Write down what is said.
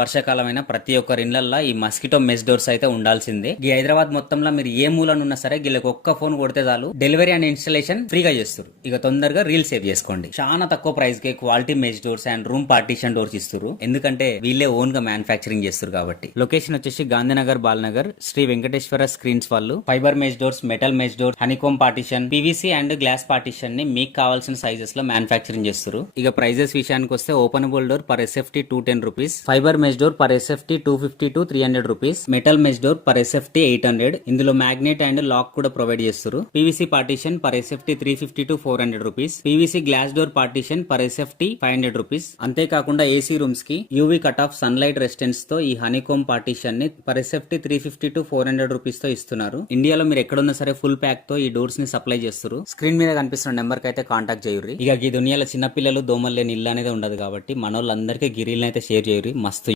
వర్షాకాలమైన ప్రతి ఒక్కరి ఇళ్లల్లో ఈ మస్కిటో మెస్ డోర్స్ అయితే ఉండాల్సిందే. ఈ హైదరాబాద్ మొత్తంలో మీరు ఏ మూలనున్నా సరే వీళ్ళకి ఒక్క ఫోన్ కొడితే చాలు డెలివరీ అండ్ ఇన్స్టాలేషన్ ఫ్రీగా చేస్తారు. ఇక తొందరగా రీల్ సేవ్ చేసుకోండి. చాలా తక్కువ ప్రైస్ కి quality mesh doors and room partition doors ఇస్తారు. ఎందుకంటే వీళ్ళే ఓన్ గా మ్యానుఫాక్చరింగ్ చేస్తారు కాబట్టి. లొకేషన్ వచ్చేసి గాంధీనగర్, బాలనగర్, శ్రీ వెంకటేశ్వర స్క్రీన్స్ వాళ్ళు fibre mesh doors, metal mesh doors, honeycomb partition, PVC and glass partition ని మీకు కావాల్సిన సైజెస్ లో మ్యానుఫాక్చరింగ్ చేస్తారు. ఇక ప్రైజెస్ విషయానికి వస్తే openable door per SFT 210 rupees, fibre mess door per SFT 250 to 300 rupees, metal mess door per SFT 800. ఇందులో magnet and lock కూడా ప్రొవైడ్ చేస్తారు. PVC partition per SFT 350 to 400 rupees, PVC glass door partition per SFT 500 rupees. అంతేకాకుండా AC rooms కి UV cut off sunlight resistance తో ఈ honeycomb partition ని per SFT 350 to 400 rupees తో ఇస్తున్నారు. ఇండియాలో మీరు ఎక్కడున్నా సరే ఫుల్ ప్యాక్ తో ఈ డోర్స్ ని సప్లై చేస్తారు. స్క్రీన్ మీద కనిపిస్తున్న నెంబర్ కి అయితే కాంటాక్ట్ చేయరు. ఇక ఈ దునియాలో చిన్నపిల్లలు దోమలు లేని ఇల్లు అనేది ఉండదు కాబట్టి మనోళ్ళందరికీ గిరిల్ని అయితే షేర్ చేయరు.